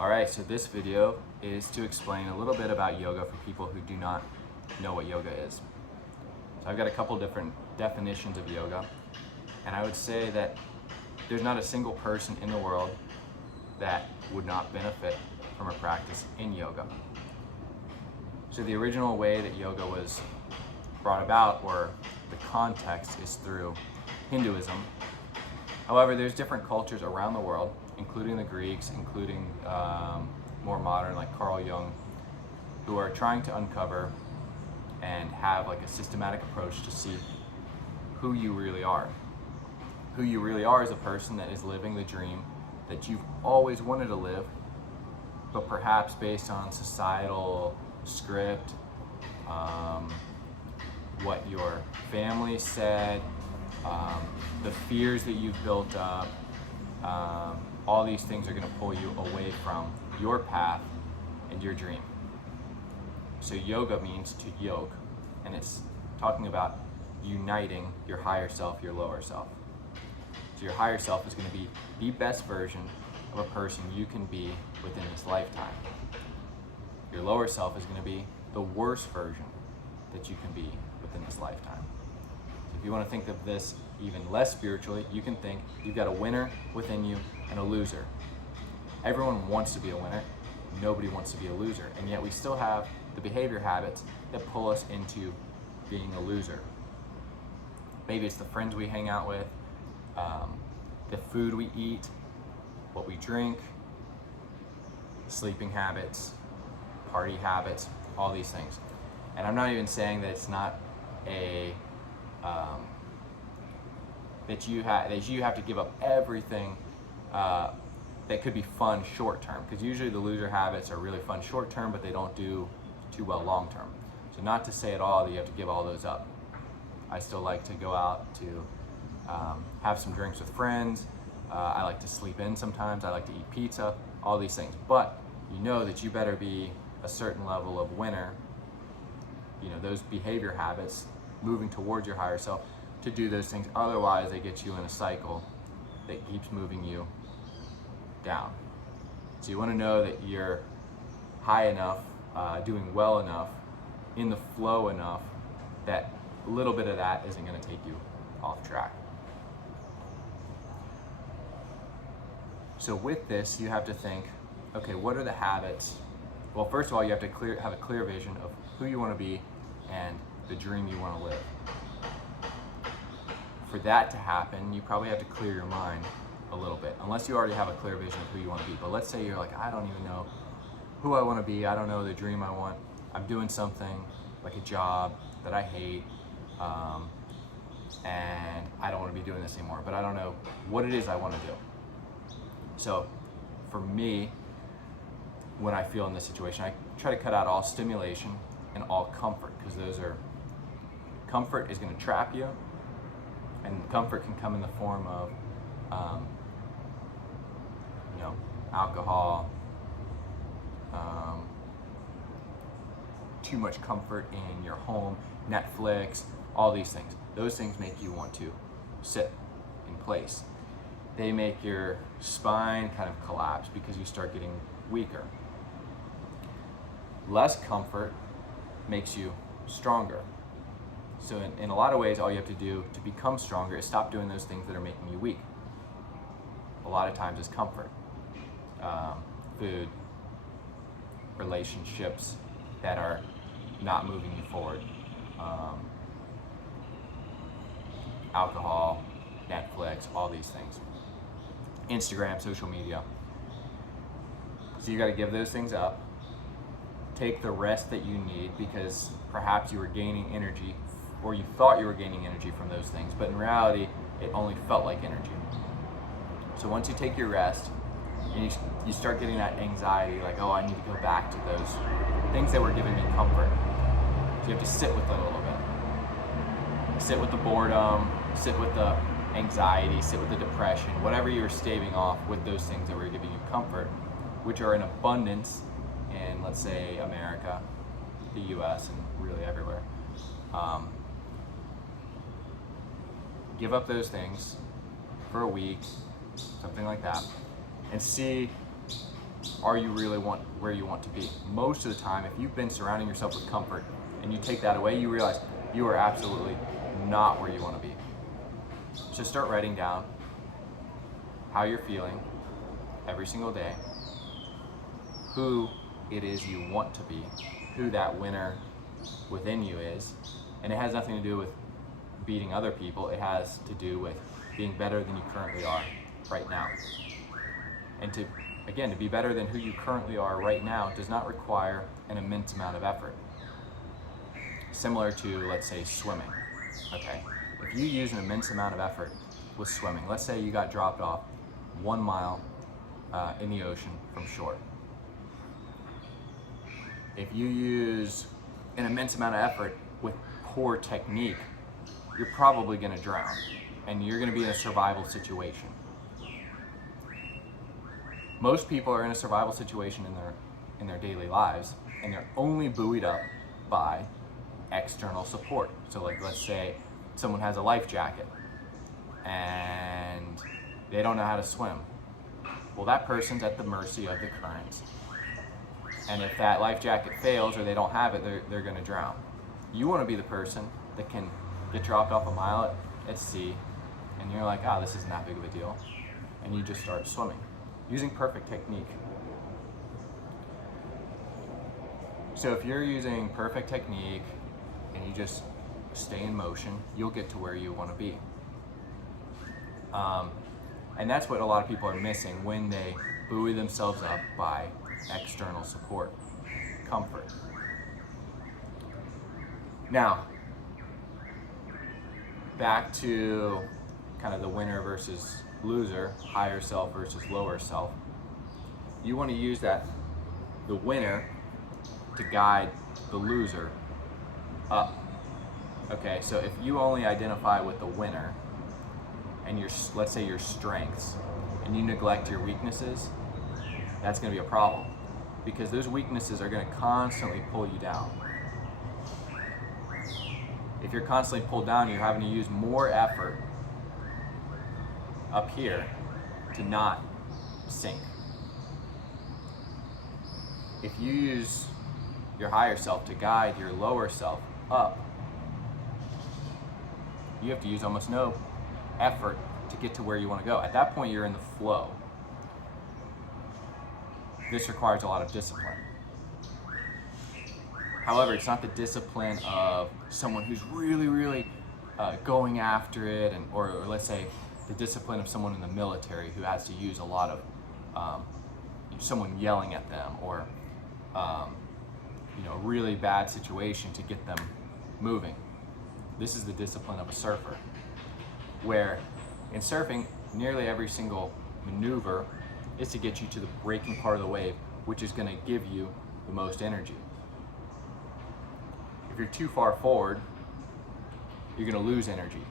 Alright, so this video is to explain a little bit about yoga for people who do not know what yoga is. So I've got a couple different definitions of yoga, and I would say that there's not a single person in the world that would not benefit from a practice in yoga. So the original way that yoga was brought about, or the context, is through Hinduism. However, there's different cultures around the world, including the Greeks, including more modern like Carl Jung, who are trying to uncover and have like a systematic approach to see who you really are. Who you really are is a person that is living the dream that you've always wanted to live, but perhaps based on societal script, what your family said, the fears that you've built up, all these things are going to pull you away from your path and your dream. So yoga means to yoke, and it's talking about uniting your higher self, your lower self. So your higher self is going to be the best version of a person you can be within this lifetime. Your lower self is going to be the worst version that you can be within this lifetime. So if you want to think of this even less spiritually, you can think you've got a winner within you and a loser. Everyone wants to be a winner. Nobody wants to be a loser. And yet we still have the behavior habits that pull us into being a loser. Maybe it's the friends we hang out with, the food we eat, what we drink, sleeping habits, party habits, all these things. And I'm not even saying that it's not a that you have to give up everything that could be fun short term, because usually the loser habits are really fun short term, but they don't do too well long term. So not to say at all that you have to give all those up. I still like to go out to have some drinks with friends. I like to sleep in sometimes. I like to eat pizza, all these things. But you know that you better be a certain level of winner, you know, those behavior habits, moving towards your higher self, to do those things. Otherwise, they get you in a cycle that keeps moving you down. So you want to know that you're high enough, doing well enough, in the flow enough, that a little bit of that isn't going to take you off track. So with this, you have to think, okay, what are the habits? Well, first of all, you have to have a clear vision of who you want to be and the dream you want to live. For that to happen, you probably have to clear your mind a little bit, unless you already have a clear vision of who you want to be. But let's say you're like, I don't even know who I want to be. I don't know the dream I want. I'm doing something like a job that I hate, and I don't want to be doing this anymore, but I don't know what it is I want to do. So for me, when I feel in this situation, I try to cut out all stimulation and all comfort, because comfort is going to trap you, and comfort can come in the form of alcohol, too much comfort in your home, Netflix, all these things. Those things make you want to sit in place. They make your spine kind of collapse because you start getting weaker. Less comfort makes you stronger. So in a lot of ways, all you have to do to become stronger is stop doing those things that are making you weak. A lot of times it's comfort. Food, relationships that are not moving you forward. Alcohol, Netflix, all these things. Instagram, social media. So you got to give those things up. Take the rest that you need, because perhaps you were gaining energy, or you thought you were gaining energy from those things, but in reality, it only felt like energy. So once you take your rest, and you start getting that anxiety, like, oh, I need to go back to those things that were giving me comfort. So you have to sit with it a little bit. Sit with the boredom, sit with the anxiety, sit with the depression, whatever you were staving off with those things that were giving you comfort, which are in abundance in, let's say, America, the US, and really everywhere. Give up those things for a week, something like that, and see are you really where you want to be? Most of the time, if you've been surrounding yourself with comfort and you take that away, you realize you are absolutely not where you want to be. So start writing down how you're feeling every single day, who it is you want to be, who that winner within you is. And it has nothing to do with beating other people. It has to do with being better than you currently are right now. And to be better than who you currently are right now does not require an immense amount of effort. Similar to, let's say, swimming. Okay, if you use an immense amount of effort with swimming, let's say you got dropped off 1 mile in the ocean from shore. If you use an immense amount of effort with poor technique, you're probably going to drown, and you're going to be in a survival situation. Most people are in a survival situation in their daily lives, and they're only buoyed up by external support. So like, let's say someone has a life jacket and they don't know how to swim. Well, that person's at the mercy of the currents. And if that life jacket fails or they don't have it, they're going to drown. You want to be the person that can get dropped off a mile at sea, and you're like, this isn't that big of a deal. And you just start swimming using perfect technique. So if you're using perfect technique and you just stay in motion, you'll get to where you want to be. And that's what a lot of people are missing when they buoy themselves up by external support, comfort. Now, back to kind of the winner versus loser, higher self versus lower self. You want to use the winner to guide the loser up. Okay, so if you only identify with the winner and let's say your strengths, and you neglect your weaknesses, that's going to be a problem, because those weaknesses are going to constantly pull you down. If you're constantly pulled down, you're having to use more effort up here to not sink. If you use your higher self to guide your lower self up, you have to use almost no effort to get to where you want to go. At that point, you're in the flow. This requires a lot of discipline. However, it's not the discipline of someone who's really going after it, or let's say the discipline of someone in the military who has to use a lot of someone yelling at them, or a really bad situation to get them moving. This is the discipline of a surfer, where in surfing, nearly every single maneuver is to get you to the breaking part of the wave, which is going to give you the most energy. If you're too far forward, you're going to lose energy.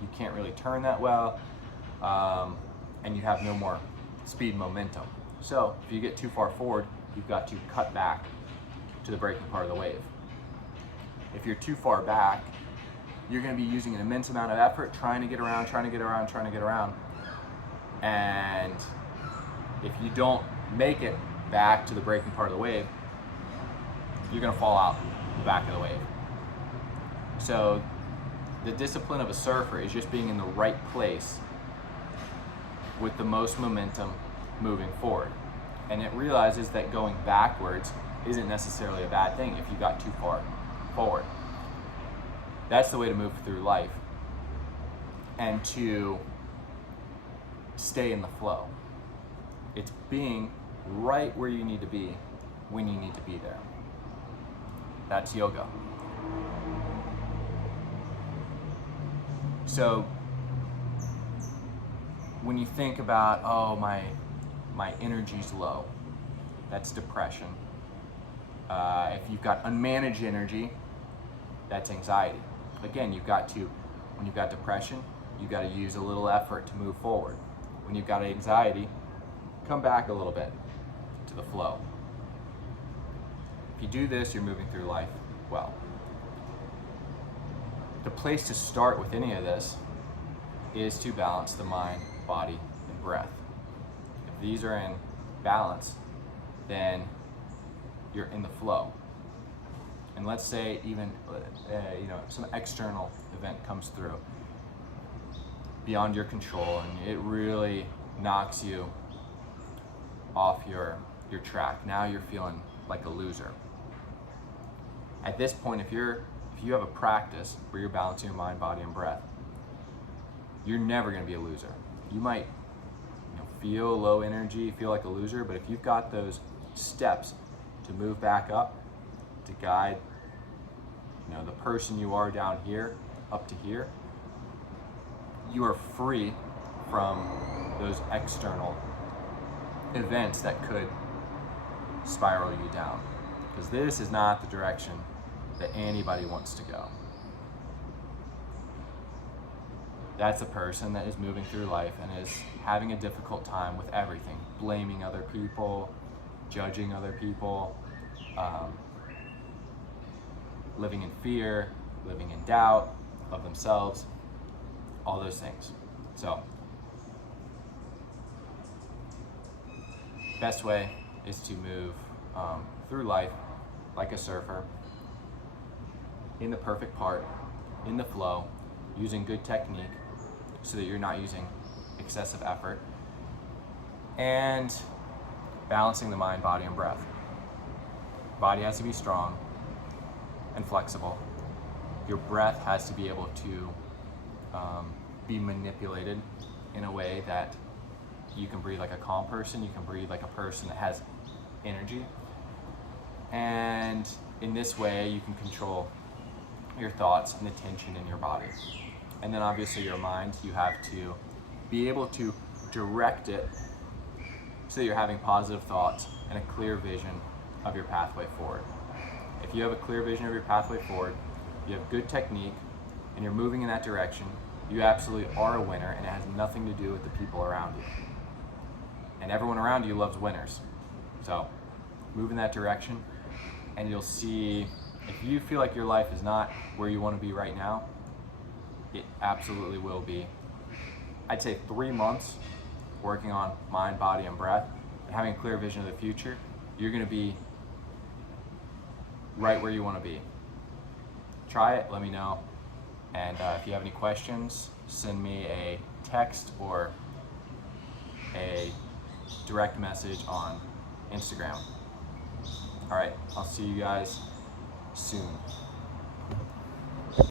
You can't really turn that well, and you have no more speed momentum. So if you get too far forward, you've got to cut back to the breaking part of the wave. If you're too far back, you're going to be using an immense amount of effort trying to get around. And if you don't make it back to the breaking part of the wave, you're going to fall out the back of the wave. So the discipline of a surfer is just being in the right place with the most momentum moving forward. And it realizes that going backwards isn't necessarily a bad thing if you got too far forward. That's the way to move through life and to stay in the flow. It's being right where you need to be when you need to be there. That's yoga. So when you think about, my energy's low, that's depression. If you've got unmanaged energy, that's anxiety. Again, when you've got depression, you've got to use a little effort to move forward. When you've got anxiety, come back a little bit to the flow. If you do this, you're moving through life well. The place to start with any of this is to balance the mind, body, and breath. If these are in balance, then you're in the flow. And let's say even some external event comes through beyond your control, and it really knocks you off your track. Now you're feeling like a loser. At this point, if you have a practice where you're balancing your mind, body, and breath, you're never going to be a loser. You might feel low energy, feel like a loser, but if you've got those steps to move back up, to guide the person you are down here up to here, you are free from those external events that could spiral you down, because this is not the direction that anybody wants to go. That's a person that is moving through life and is having a difficult time with everything, blaming other people, judging other people, living in fear, living in doubt of themselves, all those things. So, best way is to move through life like a surfer, in the perfect part, in the flow, using good technique so that you're not using excessive effort, and balancing the mind, body, and breath. Body has to be strong and flexible. Your breath has to be able to be manipulated in a way that you can breathe like a calm person, you can breathe like a person that has energy. And in this way, you can control your thoughts and the tension in your body. And then obviously your mind, you have to be able to direct it so that you're having positive thoughts and a clear vision of your pathway forward. If you have a clear vision of your pathway forward, you have good technique, and you're moving in that direction, you absolutely are a winner, and it has nothing to do with the people around you. And everyone around you loves winners. So move in that direction, and you'll see, if you feel like your life is not where you want to be right now, it absolutely will be. I'd say 3 months working on mind, body, and breath, and having a clear vision of the future, you're going to be right where you want to be. Try it, let me know. And if you have any questions, send me a text or a direct message on Instagram. All right, I'll see you guys soon.